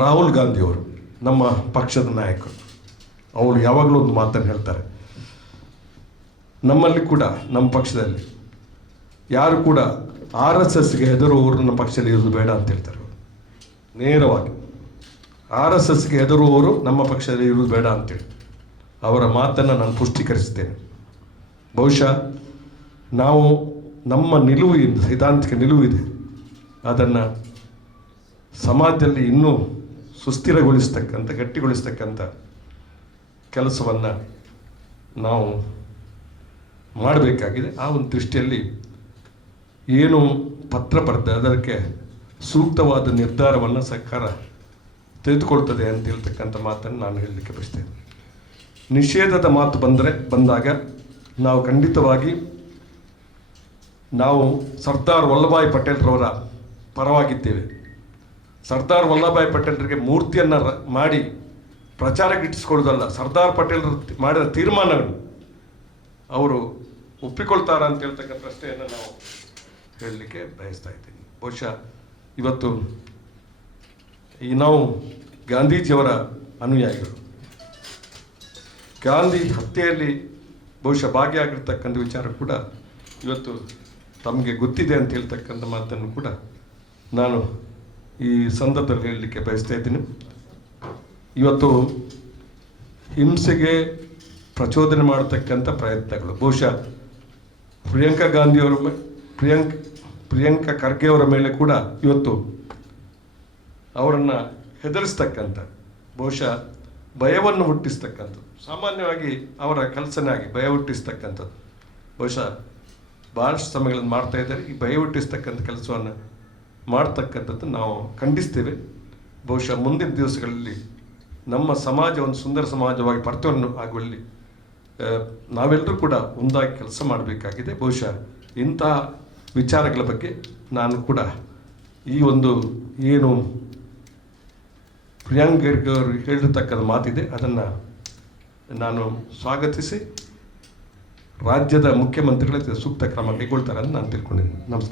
ರಾಹುಲ್ ಗಾಂಧಿಯವರು ನಮ್ಮ ಪಕ್ಷದ ನಾಯಕರು. ಅವರು ಯಾವಾಗಲೂ ಒಂದು ಮಾತನ್ನು ಹೇಳ್ತಾರೆ, ನಮ್ಮಲ್ಲಿ ಕೂಡ ನಮ್ಮ ಪಕ್ಷದಲ್ಲಿ ಯಾರು ಕೂಡ RSSಗೆ ಹೆದರುವವರು ನಮ್ಮ ಪಕ್ಷದಲ್ಲಿ ಇರೋದು ಬೇಡ ಅಂತ ಹೇಳ್ತಾರೆ. ನೇರವಾಗಿ RSSಗೆ ಹೆದರುವವರು ನಮ್ಮ ಪಕ್ಷದಲ್ಲಿ ಇರೋದು ಬೇಡ ಅಂತೇಳಿ ಅವರ ಮಾತನ್ನು ನಾನು ಪುಷ್ಟೀಕರಿಸ್ತೇನೆ. ಬಹುಶಃ ನಾವು ನಮ್ಮ ನಿಲುವು ಇದೆ, ಸೈದ್ಧಾಂತಿಕ ನಿಲುವು ಇದೆ, ಅದನ್ನು ಸಮಾಜದಲ್ಲಿ ಇನ್ನೂ ಸುಸ್ಥಿರಗೊಳಿಸ್ತಕ್ಕಂಥ, ಗಟ್ಟಿಗೊಳಿಸ್ತಕ್ಕಂಥ ಕೆಲಸವನ್ನು ನಾವು ಮಾಡಬೇಕಾಗಿದೆ. ಆ ಒಂದು ದೃಷ್ಟಿಯಲ್ಲಿ ಏನು ಪತ್ರ ಬರೆದ ಅದಕ್ಕೆ ಸೂಕ್ತವಾದ ನಿರ್ಧಾರವನ್ನು ಸರ್ಕಾರ ತೆಗೆದುಕೊಳ್ತದೆ ಅಂತ ಹೇಳ್ತಕ್ಕಂಥ ಮಾತನ್ನು ನಾನು ಹೇಳಲಿಕ್ಕೆ ಬಯಸ್ತೇನೆ. ನಿಷೇಧದ ಮಾತು ಬಂದಾಗ ನಾವು ಖಂಡಿತವಾಗಿ ನಾವು ಸರ್ದಾರ್ ವಲ್ಲಭಾಯ್ ಪಟೇಲ್ರವರ ಪರವಾಗಿದ್ದೇವೆ. ಸರ್ದಾರ್ ವಲ್ಲಭಾಯ್ ಪಟೇಲರಿಗೆ ಮೂರ್ತಿಯನ್ನು ಮಾಡಿ ಪ್ರಚಾರಕ್ಕೆ ಇಟ್ಟಿಸ್ಕೊಳ್ಳೋದಲ್ಲ, ಸರ್ದಾರ್ ಪಟೇಲ್ ಮಾಡಿದ ತೀರ್ಮಾನಗಳು ಅವರು ಒಪ್ಪಿಕೊಳ್ತಾರ ಅಂತ ಹೇಳ್ತಕ್ಕಂಥ ಪ್ರಶ್ನೆಯನ್ನು ನಾವು ಹೇಳಲಿಕ್ಕೆ ಬಯಸ್ತಾ ಇದ್ದೀನಿ. ಬಹುಶಃ ಇವತ್ತು ನಾವು ಗಾಂಧೀಜಿಯವರ ಅನುಯಾಯಿಗಳು, ಗಾಂಧಿ ಹತ್ಯೆಯಲ್ಲಿ ಬಹುಶಃ ಭಾಗಿಯಾಗಿರ್ತಕ್ಕಂಥ ವಿಚಾರ ಕೂಡ ಇವತ್ತು ತಮಗೆ ಗೊತ್ತಿದೆ ಅಂತ ಹೇಳ್ತಕ್ಕಂಥ ಮಾತನ್ನು ಕೂಡ ನಾನು ಈ ಸಂದರ್ಭದಲ್ಲಿ ಹೇಳಲಿಕ್ಕೆ ಬಯಸ್ತಾ ಇದ್ದೀನಿ. ಇವತ್ತು ಹಿಂಸೆಗೆ ಪ್ರಚೋದನೆ ಮಾಡತಕ್ಕಂಥ ಪ್ರಯತ್ನಗಳು ಬಹುಶಃ ಪ್ರಿಯಾಂಕಾ ಖರ್ಗೆಯವರ ಮೇಲೆ ಕೂಡ ಇವತ್ತು ಅವರನ್ನು ಹೆದರಿಸ್ತಕ್ಕಂಥ, ಬಹುಶಃ ಭಯವನ್ನು ಹುಟ್ಟಿಸ್ತಕ್ಕಂಥದ್ದು, ಸಾಮಾನ್ಯವಾಗಿ ಅವರ ಕೆಲಸನೇ ಆಗಿ ಭಯ ಹುಟ್ಟಿಸ್ತಕ್ಕಂಥದ್ದು ಬಹುಶಃ ಭಾಳಷ್ಟು ಸಮಯಗಳನ್ನು ಮಾಡ್ತಾ ಇದ್ದಾರೆ. ಈ ಭಯ ಹುಟ್ಟಿಸ್ತಕ್ಕಂಥ ಕೆಲಸವನ್ನು ಮಾಡ್ತಕ್ಕಂಥದ್ದು ನಾವು ಖಂಡಿಸ್ತೇವೆ. ಬಹುಶಃ ಮುಂದಿನ ದಿವಸಗಳಲ್ಲಿ ನಮ್ಮ ಸಮಾಜ ಒಂದು ಸುಂದರ ಸಮಾಜವಾಗಿ ಪರ್ತವನ್ನು ಆಗುವಲ್ಲಿ ನಾವೆಲ್ಲರೂ ಕೂಡ ಒಂದಾಗಿ ಕೆಲಸ ಮಾಡಬೇಕಾಗಿದೆ. ಬಹುಶಃ ಇಂತಹ ವಿಚಾರಗಳ ಬಗ್ಗೆ ನಾನು ಕೂಡ ಈ ಒಂದು ಏನು ಪ್ರಿಯಾಂಕ್ ಖರ್ಗೆ ಅವರು ಹೇಳಿರ್ತಕ್ಕಂಥ ಮಾತಿದೆ ಅದನ್ನು ನಾನು ಸ್ವಾಗತಿಸಿ ರಾಜ್ಯದ ಮುಖ್ಯಮಂತ್ರಿಗಳ ಸೂಕ್ತ ಕ್ರಮ ಕೈಗೊಳ್ತಾರೆ ಅಂತ ನಾನು ತಿಳ್ಕೊಂಡಿದ್ದೀನಿ. ನಮಸ್ಕಾರ.